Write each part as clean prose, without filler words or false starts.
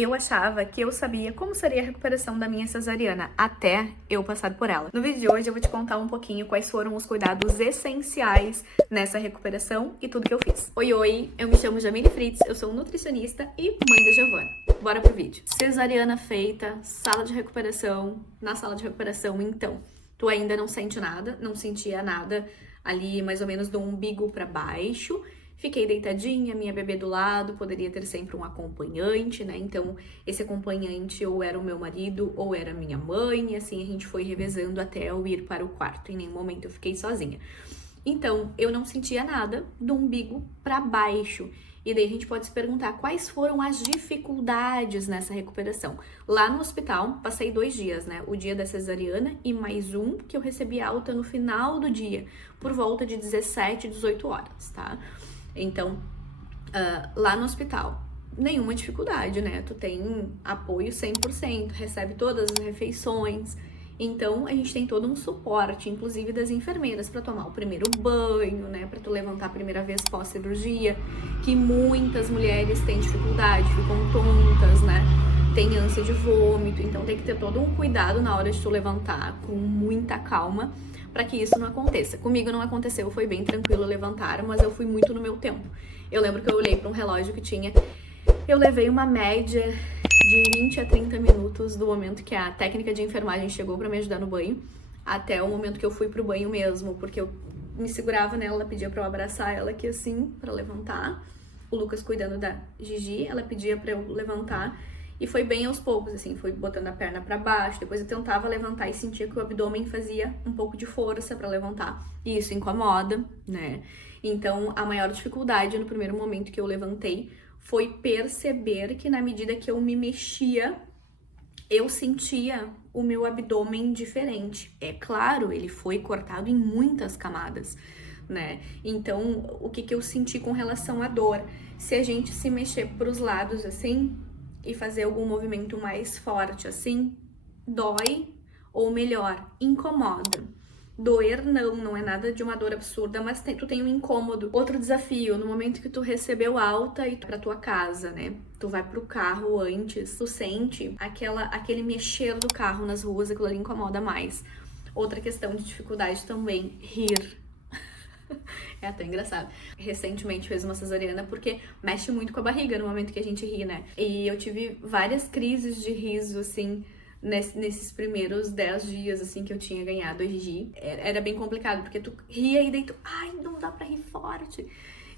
Eu achava que eu sabia como seria a recuperação da minha cesariana, até eu passar por ela. No vídeo de hoje eu vou te contar um pouquinho quais foram os cuidados essenciais nessa recuperação e tudo que eu fiz. Oi, eu me chamo Jamile Fritz, eu sou nutricionista e mãe da Giovana. Bora pro vídeo. Cesariana feita, sala de recuperação. Na sala de recuperação, então, tu ainda não sente nada, não sentia nada ali mais ou menos do umbigo pra baixo. Fiquei deitadinha, minha bebê do lado, poderia ter sempre um acompanhante, né? Então, esse acompanhante ou era o meu marido ou era minha mãe, e assim a gente foi revezando até eu ir para o quarto. Em nenhum momento eu fiquei sozinha. Então, eu não sentia nada do umbigo para baixo. E daí a gente pode se perguntar quais foram as dificuldades nessa recuperação. Lá no hospital, passei 2 dias, né? O dia da cesariana e mais um que eu recebi alta no final do dia, por volta de 17, 18 horas, tá? Então, lá no hospital, nenhuma dificuldade, né? Tu tem apoio 100%, recebe todas as refeições. Então, a gente tem todo um suporte, inclusive das enfermeiras, para tomar o primeiro banho, né? Para tu levantar a primeira vez pós-cirurgia, que muitas mulheres têm dificuldade, ficam tontas, né? Tem ânsia de vômito, então tem que ter todo um cuidado na hora de tu levantar, com muita calma, para que isso não aconteça. Comigo não aconteceu, foi bem tranquilo levantar, mas eu fui muito no meu tempo. Eu lembro que eu olhei para um relógio que tinha, eu levei uma média de 20 a 30 minutos do momento que a técnica de enfermagem chegou para me ajudar no banho, até o momento que eu fui pro banho mesmo, porque eu me segurava nela, ela pedia para eu abraçar ela aqui assim, para levantar. O Lucas cuidando da Gigi, ela pedia para eu levantar. E foi bem aos poucos, assim, foi botando a perna para baixo, depois eu tentava levantar e sentia que o abdômen fazia um pouco de força para levantar. E isso incomoda, né? Então, a maior dificuldade no primeiro momento que eu levantei foi perceber que na medida que eu me mexia, eu sentia o meu abdômen diferente. É claro, ele foi cortado em muitas camadas, né? Então, o que eu senti com relação à dor? Se a gente se mexer para os lados assim e fazer algum movimento mais forte assim, dói ou melhor, incomoda. Doer não é nada de uma dor absurda, mas tu tem um incômodo. Outro desafio, no momento que tu recebeu alta e tu pra tua casa, né? Tu vai pro carro antes, tu sente aquele mexer do carro nas ruas, aquilo ali incomoda mais. Outra questão de dificuldade também, rir. É até engraçado. Recentemente fez uma cesariana porque mexe muito com a barriga no momento que a gente ri, né? E eu tive várias crises de riso, assim, nesses primeiros 10 dias, assim, que eu tinha ganhado a Gigi. Era bem complicado, porque tu ria e daí tu, ai, não dá pra rir forte.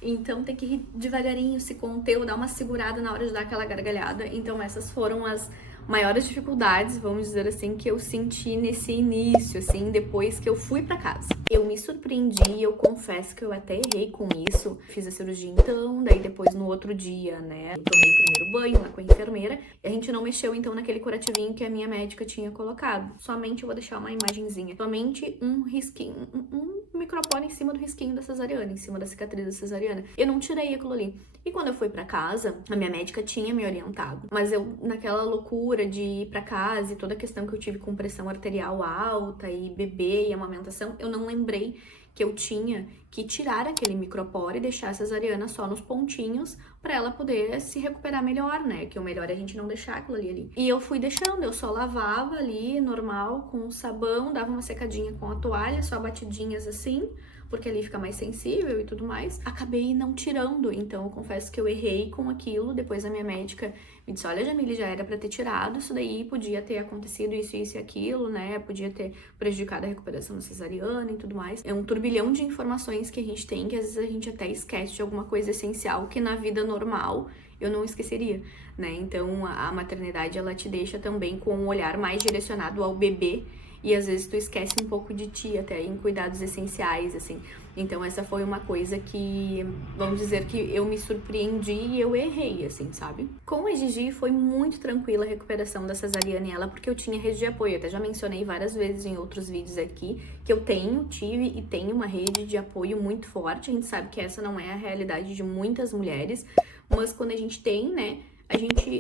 Então tem que rir devagarinho, se conter ou dar uma segurada na hora de dar aquela gargalhada. Então essas foram as maiores dificuldades, vamos dizer assim, que eu senti nesse início, assim, depois que eu fui pra casa. Eu me surpreendi, eu confesso que eu até errei com isso. Fiz a cirurgia então, daí depois no outro dia, né, eu tomei o primeiro banho lá com a enfermeira. E a gente não mexeu então naquele curativinho que a minha médica tinha colocado. Somente, eu vou deixar uma imagenzinha, somente um risquinho, um micropore em cima do risquinho da cesariana, em cima da cicatriz da cesariana. Eu não tirei aquilo ali. E quando eu fui pra casa, a minha médica tinha me orientado. Mas eu, naquela loucura de ir pra casa e toda a questão que eu tive com pressão arterial alta e bebê e amamentação, eu não lembrei que eu tinha que tirar aquele micropore e deixar a cesariana só nos pontinhos para ela poder se recuperar melhor, né? Que o melhor é a gente não deixar aquilo ali. E eu fui deixando, eu só lavava ali, normal, com sabão, dava uma secadinha com a toalha, só batidinhas assim, porque ali fica mais sensível e tudo mais. Acabei não tirando, então eu confesso que eu errei com aquilo. Depois a minha médica me disse, olha, Jamile, já era pra ter tirado isso daí, podia ter acontecido isso e aquilo, né? Podia ter prejudicado a recuperação da cesariana e tudo mais. É um turbilhão de informações que a gente tem, que às vezes a gente até esquece de alguma coisa essencial que na vida normal eu não esqueceria, né? Então a maternidade, ela te deixa também com um olhar mais direcionado ao bebê, e às vezes tu esquece um pouco de ti, até em cuidados essenciais, assim. Então essa foi uma coisa que, vamos dizer que eu me surpreendi e eu errei, assim, sabe? Com a Gigi foi muito tranquila a recuperação da cesariana e ela, porque eu tinha rede de apoio. Eu até já mencionei várias vezes em outros vídeos aqui que eu tive e tenho uma rede de apoio muito forte. A gente sabe que essa não é a realidade de muitas mulheres, mas quando a gente tem, né,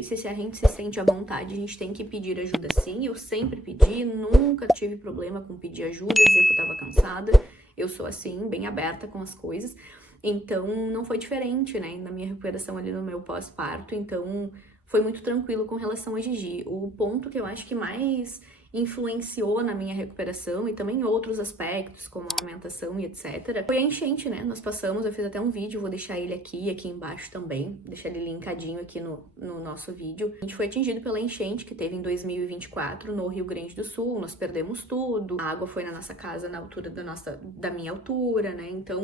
se a gente se sente à vontade, a gente tem que pedir ajuda sim. Eu sempre pedi, nunca tive problema com pedir ajuda, dizer que eu tava cansada. Eu sou assim, bem aberta com as coisas. Então, não foi diferente, né, na minha recuperação ali no meu pós-parto. Então, foi muito tranquilo com relação a Gigi. O ponto que eu acho que mais influenciou na minha recuperação e também em outros aspectos, como a alimentação e etc. Foi a enchente, né? Nós passamos, eu fiz até um vídeo, vou deixar ele aqui embaixo também, deixar ele linkadinho aqui no nosso vídeo. A gente foi atingido pela enchente que teve em 2024 no Rio Grande do Sul, nós perdemos tudo, a água foi na nossa casa na altura da minha altura, né? Então,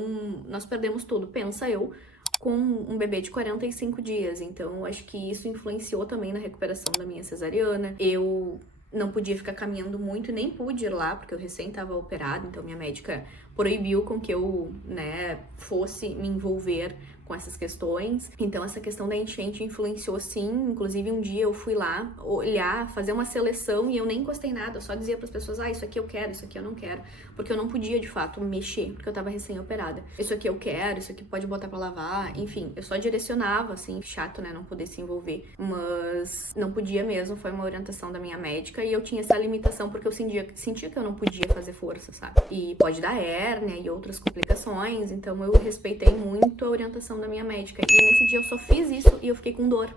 nós perdemos tudo, pensa eu, com um bebê de 45 dias, então acho que isso influenciou também na recuperação da minha cesariana. Eu não podia ficar caminhando muito, nem pude ir lá, porque eu recém estava operada, então minha médica proibiu com que eu, né, fosse me envolver com essas questões. Então essa questão da enchente influenciou sim, inclusive um dia eu fui lá olhar, fazer uma seleção e eu nem encostei nada, eu só dizia para as pessoas, isso aqui eu quero, isso aqui eu não quero, porque eu não podia de fato mexer, porque eu tava recém-operada. Isso aqui eu quero, isso aqui pode botar para lavar, enfim, eu só direcionava, assim, chato, né, não poder se envolver, mas não podia mesmo, foi uma orientação da minha médica e eu tinha essa limitação porque eu sentia que eu não podia fazer força, sabe? E pode dar hérnia e outras complicações, então eu respeitei muito a orientação da minha médica. E nesse dia eu só fiz isso e eu fiquei com dor.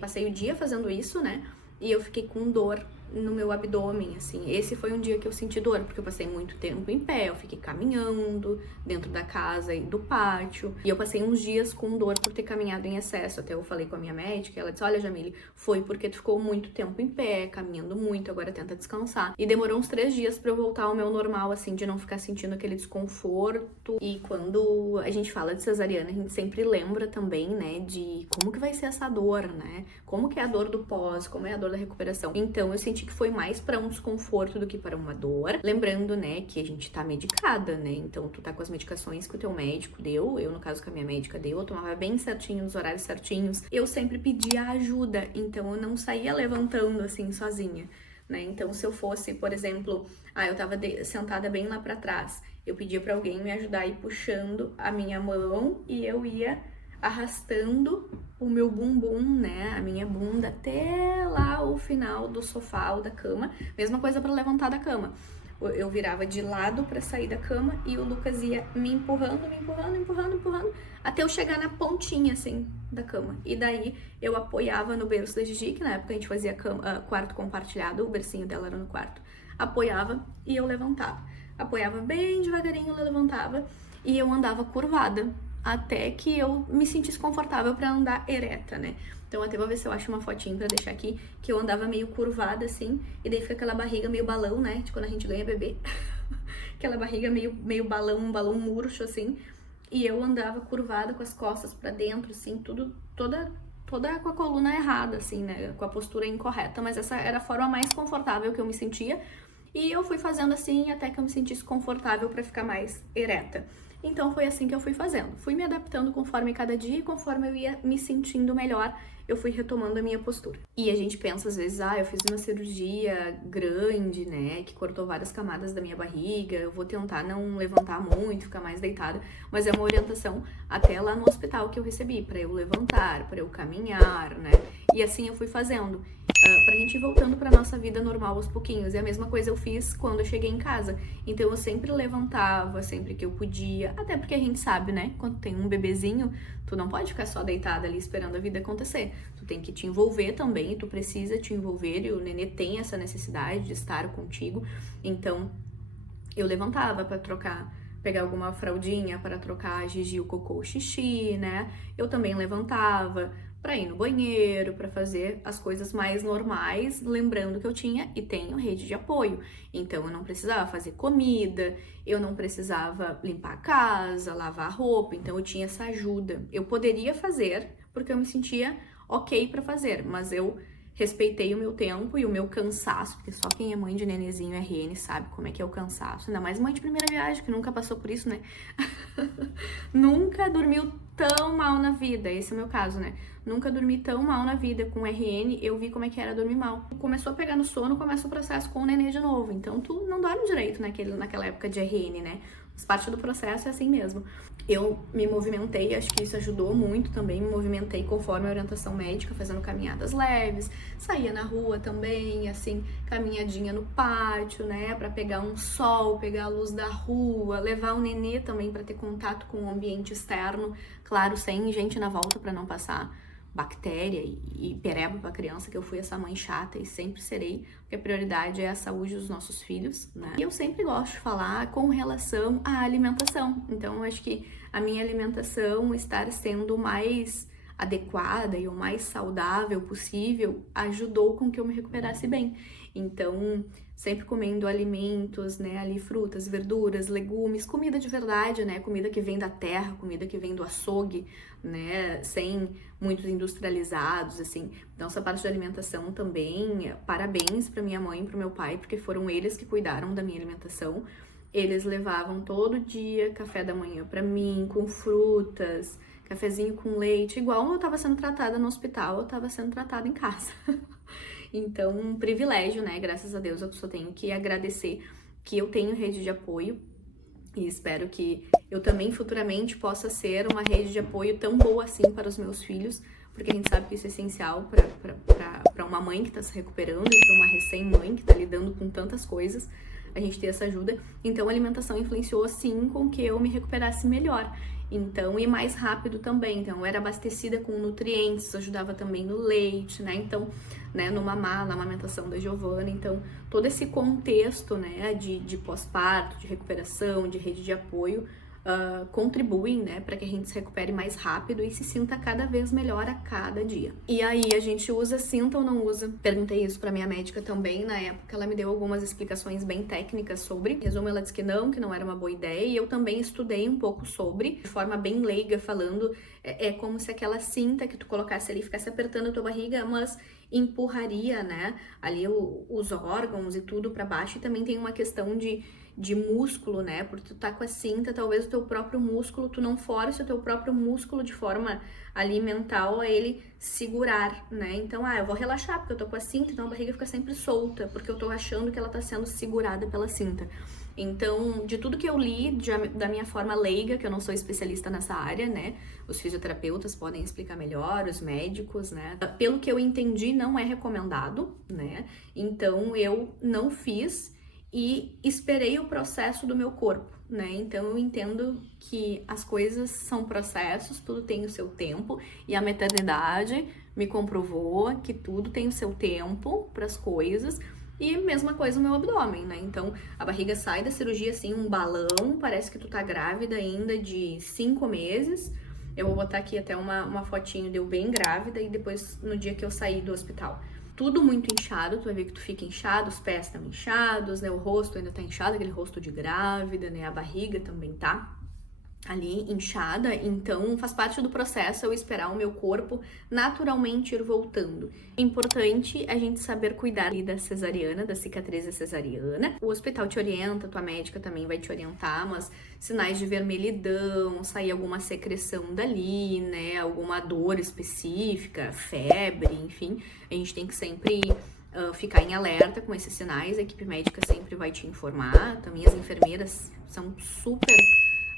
Passei o dia fazendo isso, né? E eu fiquei com dor no meu abdômen, assim. Esse foi um dia que eu senti dor, porque eu passei muito tempo em pé, eu fiquei caminhando dentro da casa e do pátio. E eu passei uns dias com dor por ter caminhado em excesso. Até eu falei com a minha médica, ela disse, olha, Jamile, foi porque tu ficou muito tempo em pé, caminhando muito, agora tenta descansar. E demorou uns 3 dias pra eu voltar ao meu normal, assim, de não ficar sentindo aquele desconforto. E quando a gente fala de cesariana, a gente sempre lembra também, né, de como que vai ser essa dor, né? Como que é a dor do pós, como é a dor da recuperação. Então, eu senti que foi mais para um desconforto do que para uma dor. Lembrando, né, que a gente tá medicada, né? Então, tu tá com as medicações que o teu médico deu. Eu, no caso, que a minha médica deu, eu tomava bem certinho, nos horários certinhos. Eu sempre pedia ajuda, então eu não saía levantando, assim, sozinha, né? Então, se eu fosse, por exemplo, eu tava sentada bem lá para trás, eu pedia para alguém me ajudar a ir puxando a minha mão e eu ia arrastando o meu bumbum, né, a minha bunda até lá o final do sofá ou da cama. Mesma coisa para levantar da cama. Eu virava de lado para sair da cama e o Lucas ia me empurrando, até eu chegar na pontinha, assim, da cama. E daí eu apoiava no berço da Gigi, que na época a gente fazia quarto compartilhado, o bercinho dela era no quarto. Apoiava e eu levantava. Apoiava bem devagarinho, eu levantava e eu andava curvada até que eu me sentisse confortável para andar ereta, né? Então até vou ver se eu acho uma fotinho pra deixar aqui, que eu andava meio curvada assim, e daí fica aquela barriga meio balão, né? De quando a gente ganha bebê. Aquela barriga meio balão, um balão murcho assim. E eu andava curvada com as costas pra dentro, assim, toda com a coluna errada, assim, né? Com a postura incorreta, mas essa era a forma mais confortável que eu me sentia. E eu fui fazendo assim até que eu me sentisse confortável pra ficar mais ereta. Então foi assim que eu fui fazendo. Fui me adaptando conforme cada dia e conforme eu ia me sentindo melhor, eu fui retomando a minha postura. E a gente pensa às vezes, eu fiz uma cirurgia grande, né, que cortou várias camadas da minha barriga, eu vou tentar não levantar muito, ficar mais deitada, mas é uma orientação até lá no hospital que eu recebi, pra eu levantar, pra eu caminhar, né, e assim eu fui fazendo. Pra gente ir voltando pra nossa vida normal aos pouquinhos. E a mesma coisa eu fiz quando eu cheguei em casa. Então eu sempre levantava, sempre que eu podia. Até porque a gente sabe, né? Quando tem um bebezinho, tu não pode ficar só deitada ali esperando a vida acontecer. Tu tem que te envolver também, e tu precisa te envolver. E o nenê tem essa necessidade de estar contigo. Então eu levantava pra pegar alguma fraldinha para trocar a Gigi, o cocô, o xixi, né? Eu também levantava para ir no banheiro, para fazer as coisas mais normais, lembrando que eu tinha e tenho rede de apoio. Então eu não precisava fazer comida, eu não precisava limpar a casa, lavar a roupa, então eu tinha essa ajuda. Eu poderia fazer porque eu me sentia ok para fazer, mas eu respeitei o meu tempo e o meu cansaço, porque só quem é mãe de nenezinho RN sabe como é que é o cansaço. Ainda mais mãe de primeira viagem, que nunca passou por isso, né? Nunca dormiu tão mal na vida, esse é o meu caso, né? Nunca dormi tão mal na vida com RN, eu vi como é que era dormir mal. Começou a pegar no sono, começa o processo com o nenê de novo, então tu não dorme direito naquela época de RN, né? Faz parte do processo, é assim mesmo. Eu me movimentei, acho que isso ajudou muito também, me movimentei conforme a orientação médica, fazendo caminhadas leves, saía na rua também, assim, caminhadinha no pátio, né, pra pegar um sol, pegar a luz da rua, levar o nenê também pra ter contato com o ambiente externo, claro, sem gente na volta pra não passar bactéria e pereba pra criança, que eu fui essa mãe chata e sempre serei, porque a prioridade é a saúde dos nossos filhos, né? E eu sempre gosto de falar com relação à alimentação. Então, eu acho que a minha alimentação estar sendo mais adequada e o mais saudável possível ajudou com que eu me recuperasse bem. Então, sempre comendo alimentos, né, ali frutas, verduras, legumes, comida de verdade, né, comida que vem da terra, comida que vem do açougue, né, sem muitos industrializados, assim. Então, essa parte de alimentação também, parabéns para minha mãe e para meu pai, porque foram eles que cuidaram da minha alimentação. Eles levavam todo dia café da manhã para mim, com frutas, cafezinho com leite, igual eu tava sendo tratada no hospital, eu tava sendo tratada em casa. Então, um privilégio, né? Graças a Deus, eu só tenho que agradecer que eu tenho rede de apoio e espero que eu também futuramente possa ser uma rede de apoio tão boa assim para os meus filhos, porque a gente sabe que isso é essencial para uma mãe que está se recuperando e para uma recém-mãe que está lidando com tantas coisas, a gente ter essa ajuda. Então, a alimentação influenciou sim com que eu me recuperasse melhor. Então, e mais rápido também. Então, eu era abastecida com nutrientes, ajudava também no leite, né? Então, né, no mamar, na amamentação da Giovana. Então, todo esse contexto, né, de pós-parto, de recuperação, de rede de apoio, contribuem, né, para que a gente se recupere mais rápido e se sinta cada vez melhor a cada dia. E aí, a gente usa cinta ou não usa? Perguntei isso para minha médica também, na época ela me deu algumas explicações bem técnicas sobre. Em resumo, ela disse que não era uma boa ideia, e eu também estudei um pouco sobre, de forma bem leiga, falando, é como se aquela cinta que tu colocasse ali ficasse apertando a tua barriga, mas empurraria, né, ali os órgãos e tudo para baixo, e também tem uma questão de músculo, né? Porque tu tá com a cinta, talvez o teu próprio músculo, tu não force o teu próprio músculo de forma ali mental a ele segurar, né? Então, eu vou relaxar porque eu tô com a cinta, então a barriga fica sempre solta, porque eu tô achando que ela tá sendo segurada pela cinta. Então, de tudo que eu li, da minha forma leiga, que eu não sou especialista nessa área, né? Os fisioterapeutas podem explicar melhor, os médicos, né? Pelo que eu entendi, não é recomendado, né? Então, eu não fiz e esperei o processo do meu corpo, né? Então eu entendo que as coisas são processos, tudo tem o seu tempo, e a maternidade me comprovou que tudo tem o seu tempo para as coisas. E mesma coisa no meu abdômen, né? Então a barriga sai da cirurgia assim, um balão, parece que tu tá grávida ainda de 5 meses. Eu vou botar aqui até uma fotinho de eu bem grávida e depois no dia que eu saí do hospital. Tudo muito inchado, tu vai ver que tu fica inchado, os pés estão inchados, né? O rosto ainda tá inchado, aquele rosto de grávida, né? A barriga também tá ali inchada, então faz parte do processo eu esperar o meu corpo naturalmente ir voltando. Importante a gente saber cuidar ali da cesariana, da cicatriz da cesariana. O hospital te orienta, tua médica também vai te orientar, mas sinais de vermelhidão, sair alguma secreção dali, né, alguma dor específica, febre, enfim, a gente tem que sempre ficar em alerta com esses sinais. A equipe médica sempre vai te informar, também as enfermeiras são super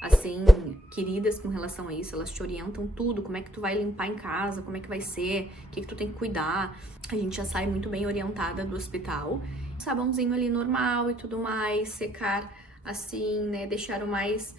assim, queridas com relação a isso, elas te orientam tudo, como é que tu vai limpar em casa, como é que vai ser, o que tu tem que cuidar. A gente já sai muito bem orientada do hospital. Sabãozinho ali normal e tudo mais, secar assim, né, deixar o mais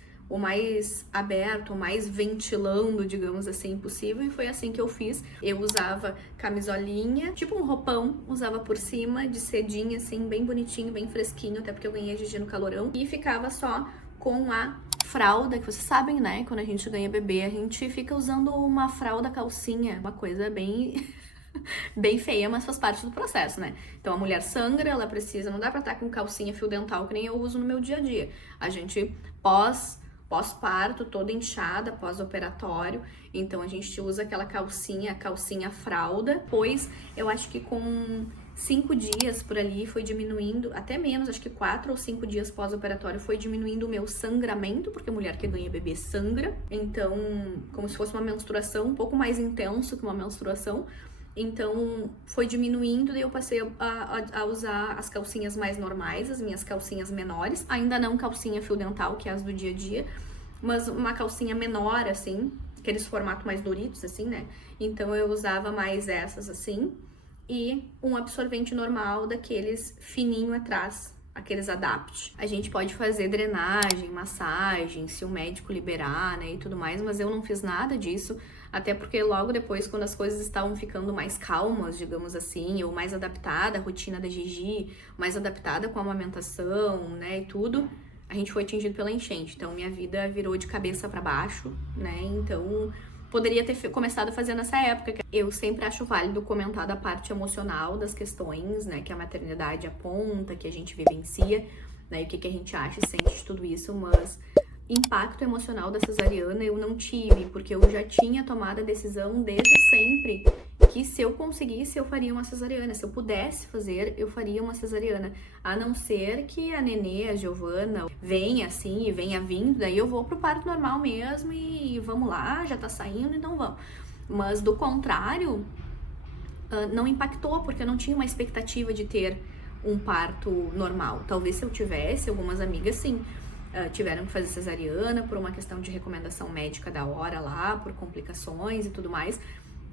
aberto, o mais ventilando, digamos assim, possível, e foi assim que eu fiz. Eu usava camisolinha, tipo um roupão, usava por cima, de sedinha, assim, bem bonitinho, bem fresquinho, até porque eu ganhei Gigi no calorão, e ficava só com a fralda, que vocês sabem, né? Quando a gente ganha bebê, a gente fica usando uma fralda calcinha, uma coisa bem bem feia, mas faz parte do processo, né? Então a mulher sangra, ela precisa, não dá pra estar com calcinha fio dental que nem eu uso no meu dia a dia. A gente pós-parto, toda inchada, pós-operatório, então a gente usa aquela calcinha fralda, pois eu acho que com 5 dias por ali foi diminuindo, até menos, acho que 4 ou 5 dias pós-operatório foi diminuindo o meu sangramento, porque a mulher que ganha bebê sangra, então como se fosse uma menstruação, um pouco mais intenso que uma menstruação, então foi diminuindo, daí eu passei a usar as calcinhas mais normais, as minhas calcinhas menores, ainda não calcinha fio dental, que é as do dia a dia, mas uma calcinha menor, assim, aqueles formatos mais Doritos, assim, né? Então eu usava mais essas, assim, e um absorvente normal daqueles fininho atrás, aqueles ADAPT. A gente pode fazer drenagem, massagem, se o médico liberar, né, e tudo mais, mas eu não fiz nada disso, até porque logo depois, quando as coisas estavam ficando mais calmas, digamos assim, ou mais adaptada à rotina da Gigi, mais adaptada com a amamentação, né, e tudo, a gente foi atingido pela enchente. Então, minha vida virou de cabeça para baixo, né, então poderia ter começado a fazer nessa época. Eu sempre acho válido comentar da parte emocional das questões, né, que a maternidade aponta, que a gente vivencia, né, e o que a gente acha e sente de tudo isso, mas impacto emocional da cesariana eu não tive, porque eu já tinha tomado a decisão desde sempre que se eu conseguisse, eu faria uma cesariana. Se eu pudesse fazer, eu faria uma cesariana. A não ser que a Nenê, a Giovana, venha assim e venha vindo, daí eu vou pro parto normal mesmo e vamos lá, já tá saindo, então vamos. Mas do contrário, não impactou, porque eu não tinha uma expectativa de ter um parto normal. Talvez se eu tivesse, algumas amigas sim, tiveram que fazer cesariana por uma questão de recomendação médica da hora lá, por complicações e tudo mais,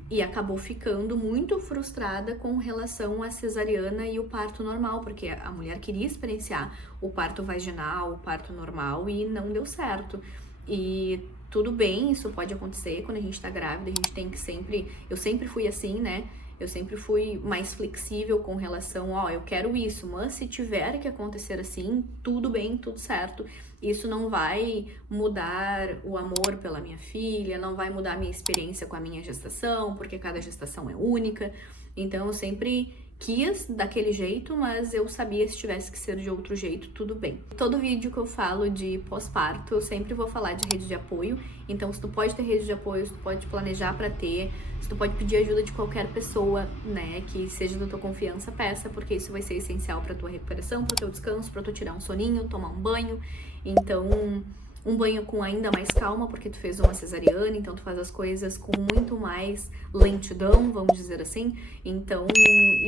e acabou ficando muito frustrada com relação à cesariana e o parto normal, porque a mulher queria experienciar o parto vaginal, o parto normal, e não deu certo. E tudo bem, isso pode acontecer quando a gente tá grávida, a gente tem que sempre... Eu sempre fui assim, né? Eu sempre fui mais flexível com relação, eu quero isso, mas se tiver que acontecer assim, tudo bem, tudo certo. Isso não vai mudar o amor pela minha filha, não vai mudar a minha experiência com a minha gestação, porque cada gestação é única. Então, eu sempre quis daquele jeito, mas eu sabia se tivesse que ser de outro jeito, tudo bem. Todo vídeo que eu falo de pós-parto, eu sempre vou falar de rede de apoio. Então, se tu pode ter rede de apoio, se tu pode planejar pra ter, se tu pode pedir ajuda de qualquer pessoa, né, que seja da tua confiança, peça, porque isso vai ser essencial pra tua recuperação, pro teu descanso, pra tu tirar um soninho, tomar um banho. Então, um banho com ainda mais calma, porque tu fez uma cesariana, então tu faz as coisas com muito mais lentidão, vamos dizer assim. Então,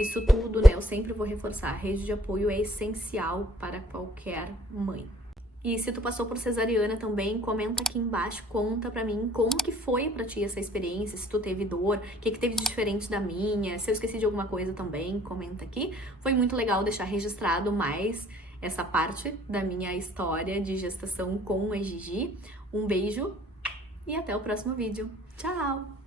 isso tudo, né, eu sempre vou reforçar, a rede de apoio é essencial para qualquer mãe. E se tu passou por cesariana também, comenta aqui embaixo, conta pra mim como que foi pra ti essa experiência, se tu teve dor, o que teve de diferente da minha, se eu esqueci de alguma coisa também, comenta aqui. Foi muito legal deixar registrado mais essa parte da minha história de gestação com a Gigi. Um beijo e até o próximo vídeo. Tchau!